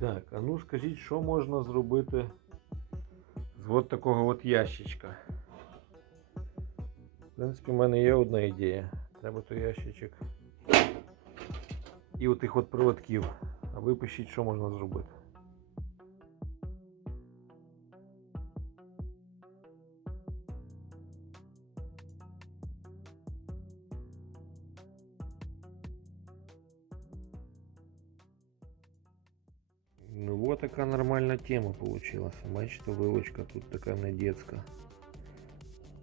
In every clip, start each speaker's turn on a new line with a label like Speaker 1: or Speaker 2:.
Speaker 1: Так, а ну скажіть, що можна зробити з от такого от ящичка? В принципі, в мене є одна ідея. Треба той ящичок. І отих от проводків. А ви пишіть, що можна зробити. Вот такая нормальная тема получилась. Бачите, вилочка тут така не детська.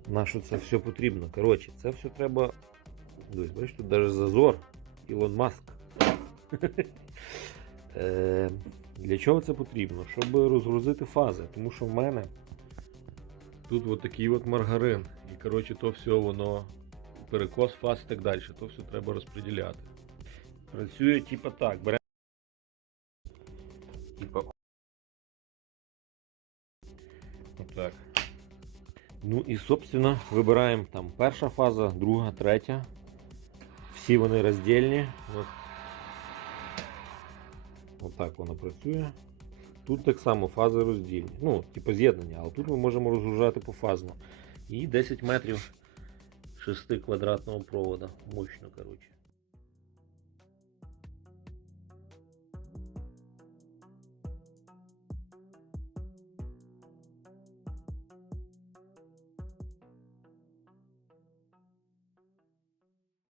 Speaker 1: На що це все потрібно? Коротше, це все треба. Дивись, бачиш, тут навіть зазор. Ілон Маск. Е, Для чого це потрібно? Щоб розгрузити фази. Тому що в мене тут от такий от маргарин. І коротше, то все воно перекос фаз і так далі. То все треба розподіляти. Працює типа так. Типа. Отак. Ну і, собственно, вибираємо там перша фаза, друга, третя. Всі вони роздільні. От. Отак воно працює. Тут так само фази роздільні. Ну, типу з'єднання, але тут ми можемо розгружати пофазно. І 10 метрів 6 квадратного провода. Мощно, коротше.